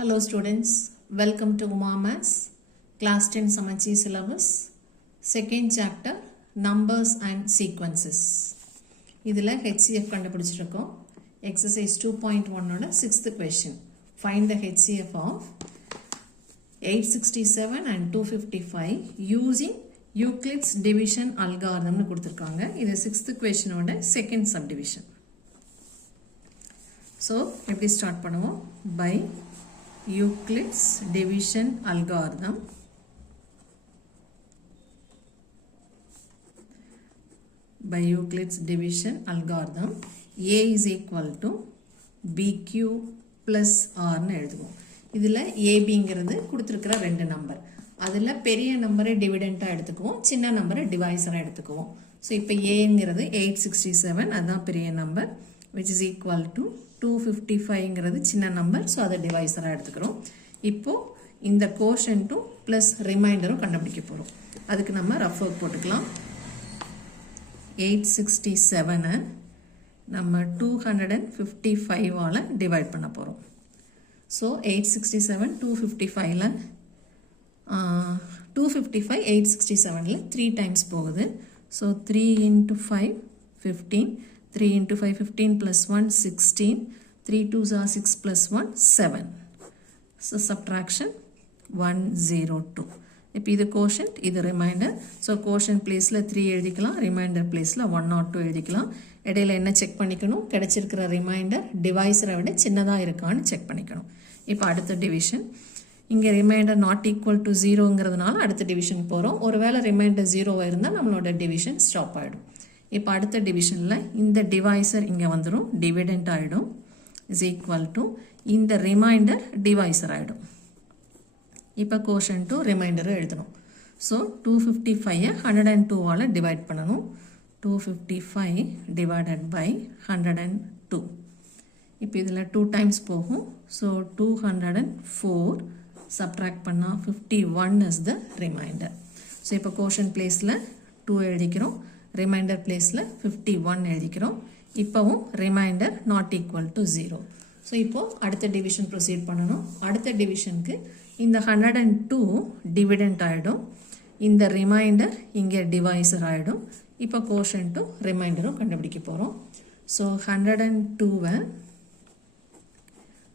Hello students, welcome to Uma Maths, class 10 Samacheer syllabus, second chapter, numbers and sequences. இதில் HCF கண்டுபிடிச்சிருக்கோம். Exercise 2.1 ஓட 6th question. Find the HCF of 867 and 255 using Euclid's division algorithm னு கொடுத்திருக்காங்க. இது 6th question ஓட second subdivision. So, எப்படி start பண்ணுவோம்? By Euclid's division algorithm. By Euclid's division algorithm, A is equal to BQ plus R னு எழுதுவோம். இதில் ABங்கிறது கொடுத்திருக்கிற ரெண்டு நம்பர். அதில் பெரிய நம்பரை டிவிடெண்டாக எடுத்துக்குவோம், சின்ன நம்பரை டிவைசராக எடுத்துக்குவோம். ஸோ இப்போ ஏங்கிறது 867, அதுதான் பெரிய number, which is equal to 255ங்கிறது சின்ன நம்பர், ஸோ அதை டிவைசராக எடுத்துக்கிறோம். இப்போது இந்த கோஷன்ட்டும் ப்ளஸ் ரிமைண்டரும் கண்டுபிடிக்க போகிறோம். அதுக்கு நம்ம ரஃப் ஒர்க் போட்டுக்கலாம். 867 நம்ம 255ஆல் டிவைட் பண்ண போகிறோம். ஸோ 867 255ல் 255 867ல் 3 டைம்ஸ் போகுது. So 3 into 5 15, 3 into 5 15 plus 1 16, 3 2s are 6 plus 1 7. So subtraction 102. இப்போ இது quotient, இது remainder. So quotient placeல 3 எழுதிக்கலாம், remainder placeல 102 எழுதிக்கலாம். இடையில என்ன செக் பண்ணிக்கணும்? கிடைச்சிருக்கிற ரிமைண்டர் டிவைசரை விட சின்னதாக இருக்கான்னு செக் பண்ணிக்கணும். இப்போ அடுத்த டிவிஷன், இங்கே ரிமைண்டர் நாட் ஈக்குவல் டு 0ங்கிறதுனால அடுத்த டிவிஷன் போகிறோம். ஒருவேளை ரிமைண்டர் 0வாக இருந்தால் நம்மளோட டிவிஷன் ஸ்டாப் ஆகிடும். இப்போ அடுத்த டிவிஷனில் இந்த டிவைசர் இங்கே வந்துடும், டிவிடெண்ட் ஆகிடும், இஸ் ஈக்குவல் டு இந்த ரிமைண்டர் டிவைசர் ஆகிடும். இப்போ கோஷன் டு ரிமைண்டரும் எழுதணும். ஸோ 255 102ஆல் டிவைட் பண்ணணும். 255 டிவைடட் பை 102. இப்போ இதில் 2 டைம்ஸ் போகும். ஸோ 204 சப்ட்ராக்ட் பண்ணால் 51 இஸ் த ரிமைண்டர். ஸோ இப்போ கோஷன் பிளேஸில் 2 எழுதிக்கிறோம், ரிமைண்டர் பிளேஸில் 51 எழுதிக்கிறோம். இப்போவும் remainder not equal to 0. So இப்போது அடுத்த டிவிஷன் ப்ரொசீட் பண்ணணும். அடுத்த டிவிஷனுக்கு இந்த 102 டிவிடெண்ட் ஆகிடும், இந்த ரிமைண்டர் இங்கே டிவைசர் ஆகிடும். இப்போ கோஷன்ட்டும் ரிமைண்டரும் கண்டுபிடிக்க போகிறோம். ஸோ 102வை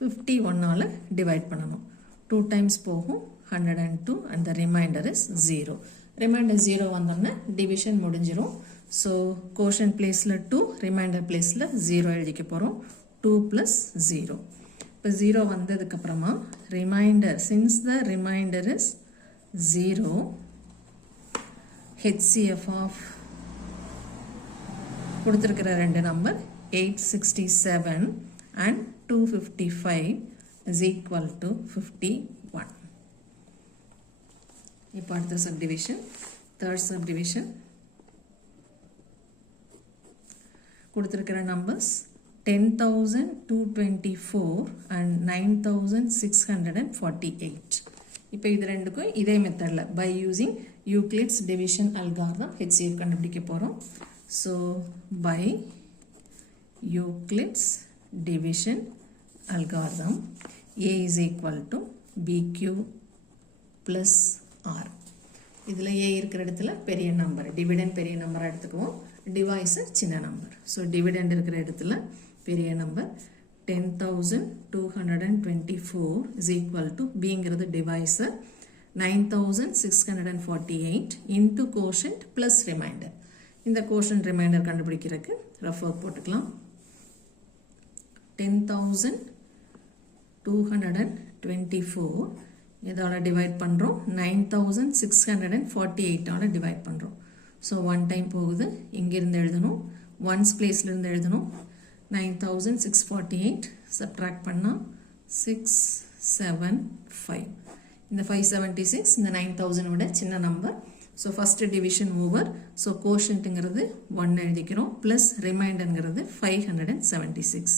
51ஆல் டிவைட் பண்ணணும். 2 டைம்ஸ் போகும் 102 and the remainder is 0. Reminder 0 வந்தோம்னா டிவிஷன் முடிஞ்சிடும். ஸோ கோஷன் பிளேஸில் 2, ரிமைண்டர் பிளேஸில் 0 எழுதிக்க போகிறோம். 2 plus 0. இப்போ 0 வந்ததுக்கப்புறமா remainder, since the remainder is 0, HCF of கொடுத்துருக்கிற ரெண்டு number 867 and 255 is equal to 51. இப்போ அடுத்த சப்டிவிஷன், தேர்ட் சப்டிவிஷன். கொடுத்துருக்கிற நம்பர்ஸ் 10,224 and 9,648. இப்போ இது ரெண்டுக்கும் இதே மெத்தடில் by using Euclid's division algorithm HCF கண்டுபிடிக்க போகிறோம். So by Euclid's division algorithm, A is equal to BQ plus R. இதில் A இருக்கிற இடத்துல பெரிய நம்பர், டிவிடெண்ட் பெரிய நம்பராக எடுத்துக்குவோம், டிவைசர் சின்ன நம்பர். ஸோ டிவிடெண்ட் இருக்கிற இடத்துல பெரிய நம்பர் 10,224 is equal to Bங்கிறது divisor 9,648 into quotient plus remainder. இந்த quotient remainder கண்டுபிடிக்கிறதுக்கு ரஃப் ஒர்க் போட்டுக்கலாம். 10,224 இதோட டிவைட் பண்ணுறோம், 9,648ஆல் டிவைட் பண்ணுறோம். ஸோ 1 டைம் போகுது, இங்கிருந்து எழுதணும், ஒன்ஸ் பிளேஸ்லேருந்து எழுதணும். 9,648 சப்ட்ராக்ட் பண்ணால் 675. இந்த 576 இந்த 9,000 விட சின்ன number. So first division over. So கோஷன்ட்டுங்கிறது 1 எழுதிக்கிறோம், ப்ளஸ் ரிமைண்டருங்கிறது 576.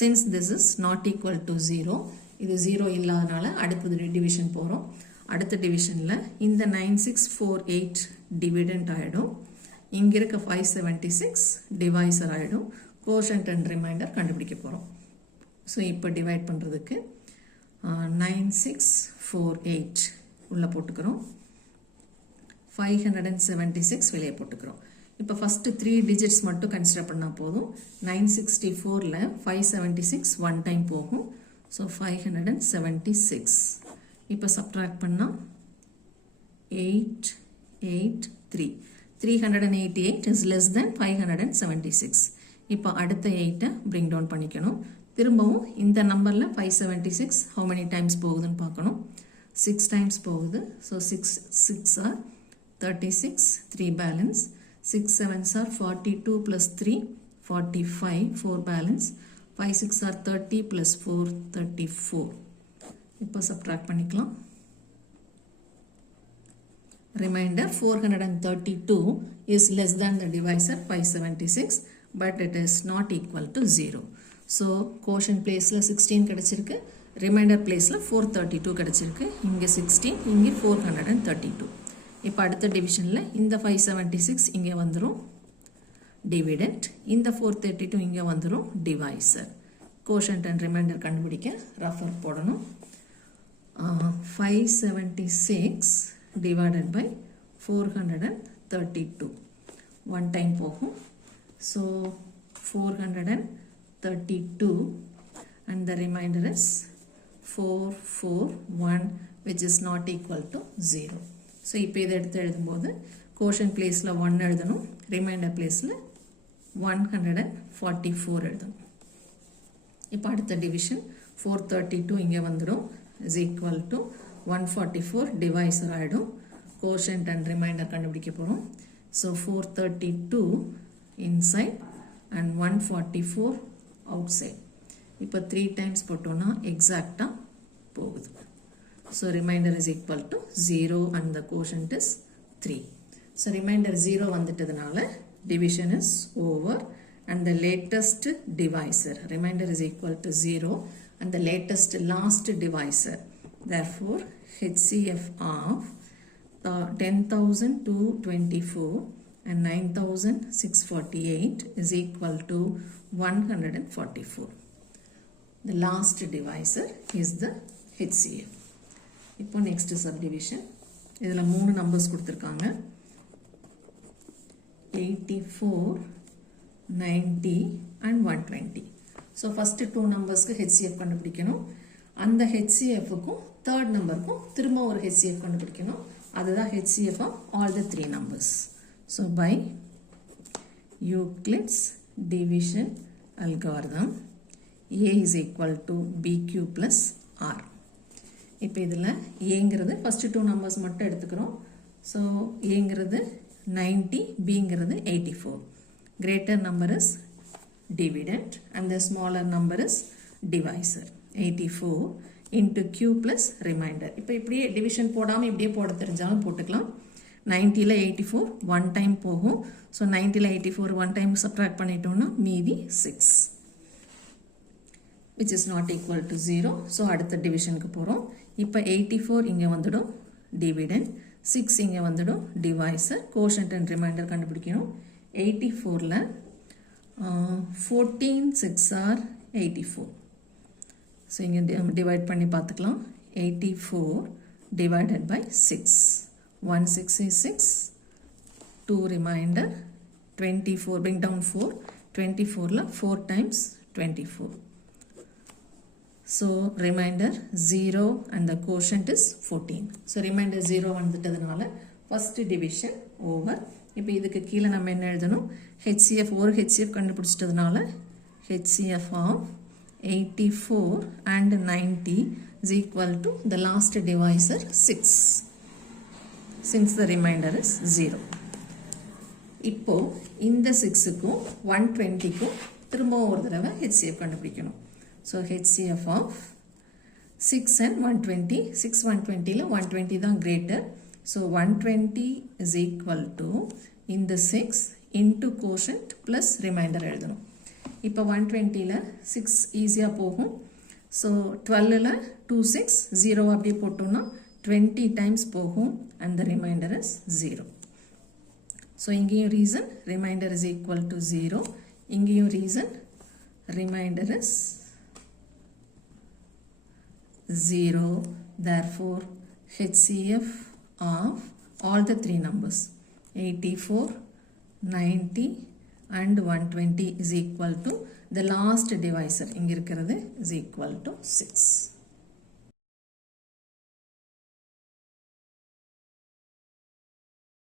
Since this is not equal to 0, இது 0 இல்லாதனால அடுத்த டிவிஷன் போகிறோம். அடுத்த டிவிஷனில் இந்த 9648 டிவிடெண்ட் ஆகிடும், இங்கே இருக்க 576 டிவைசர் ஆகிடும். கோஷன்ட் அண்ட் ரிமைண்டர் கண்டுபிடிக்க போகிறோம். ஸோ இப்போ டிவைட் பண்ணுறதுக்கு 9648 உள்ள போட்டுக்கிறோம். 576 வெளியே போட்டுக்கிறோம். இப்போ ஃபர்ஸ்ட் 3 digits மட்டும் கன்சிடர் பண்ணா போதும். 964ல 576 ஒன் டைம் போகும். ஸோ 576. இப்போ சப்ட்ராக்ட் பண்ணா 883. 388 is less than 576. இப்போ அடுத்த 8 bring down பண்ணிக்கணும். திரும்பவும் இந்த நம்பர்ல 576 how many times போகுதுன்னு பார்க்கணும். 6 times போகுது. So 6 are 36, 3 balance. 6 7s are 42 plus 3, 45, 4 balance. 5 6 are 30 plus 4, 34. இப்போ subtract பண்ணிக்கலாம். Remainder 432 is less than the divisor 576, but it is not equal to 0. So quotient placeல 16 கிடைச்சிருக்கு, remainder placeல 432 கிடைச்சிருக்கு. இங்க 16, இங்க 432. இப்போ அடுத்த டிவிஷன்ல இந்த 576 இங்க வந்துரும் dividend, இந்த 432 இங்க வந்துரும் divisor. Quotient and remainder கண்டுபிடிக்க ரஃபர் போடணும். 576 divided by 432 one time போகும். So 432 and the remainder is 441, which is not equal to 0. So இப்போ இதை எடுத்து எழுதும்போது quotient placeல 1 எழுதணும், remainder placeல 144 எழுதணும். இப்போ அடுத்த division 432 இங்கே வந்துடும் is equal to 144 divisor ஆயிடும். quotient and remainder கண்டுபிடிக்க போகிறோம். So 432 inside and 144 outside. இப்போ 3 times போட்டோம்னா exact-ஆ போகுது. So remainder is equal to 0 and the quotient is 3. So remainder 0 வந்துட்டதுனால division is over and the latest divisor, remainder is equal to 0 and the latest last divisor. Therefore HCF of 10,224 and 9,648 is equal to 144. The last divisor is the HCF. இப்போ next subdivision. இதில் 3 numbers கொடுத்திருக்காங்க. 84, 90 and 120. So first 2 numbersக்கு HCF கண்டுபிடிக்கணும். அந்த HCFக்கும் third numberக்கும் திரும்ப ஒரு HCF கண்டுபிடிக்கணும். அதுதான் HCF of all the 3 numbers. So by Euclid's division algorithm, A is equal to BQ plus R. இப்போ இதில் ஏங்கிறது ஃபர்ஸ்ட் 2 numbers மட்டும் எடுத்துக்கிறோம். ஸோ ஏங்கிறது 90, பிங்கிறது 84. Greater number is dividend and the smaller number is divisor. 84 into Q plus remainder. இப்போ இப்படியே division போடாமல் இப்படியே போட தெரிஞ்சாலும் போட்டுக்கலாம். 90ல 84 one time போகும். ஸோ 90ல 84 one time subtract பண்ணிட்டோம்னா மீதி 6, which is not equal to 0. So அடுத்த டிவிஷனுக்கு போகிறோம். இப்போ 84 இங்கே வந்துடும் dividend, 6 இங்கே வந்துடும் divisor, quotient and remainder கண்டுபிடிக்கணும். 84ல 14 6 are 84. ஸோ இங்கே டிவைட் பண்ணி பார்த்துக்கலாம். 84 divided by 6. 1 6 is 6, 2 remainder, 24, bring down 4, 24ல 4 times 24. So remainder 0 and the quotient is 14. So remainder 0 வந்துட்டதுனால first division over. இப்போ இதுக்கு கீழே நம்ம என்ன எழுதணும்? HCF, ஒரு HCF கண்டுபிடிச்சிட்டதுனால HCF of 84 and 90 is equal to the last divisor 6, since the remainder is 0. இப்போ இந்த 6க்கும் 120க்கும் திரும்ப ஒரு தடவை HCF கண்டுபிடிக்கணும். So HCF of 6 and 120, 6 120ல 120 தான் greater. So 120 is equal to இந்த 6 into quotient plus remainder எழுதணும். இப்போ 120ல 6 ஈஸியாக போகும். So 12ல 2 6, 0 அப்படியே போட்டோம்னா 20 times போகும் and the remainder is 0. So இங்கேயும் reason remainder is equal to 0. இங்கேயும் reason remainder is 0. Therefore, HCF of all the three numbers 84, 90 and 120 is equal to the last divisor இங்க இருக்கிறது is equal to 6.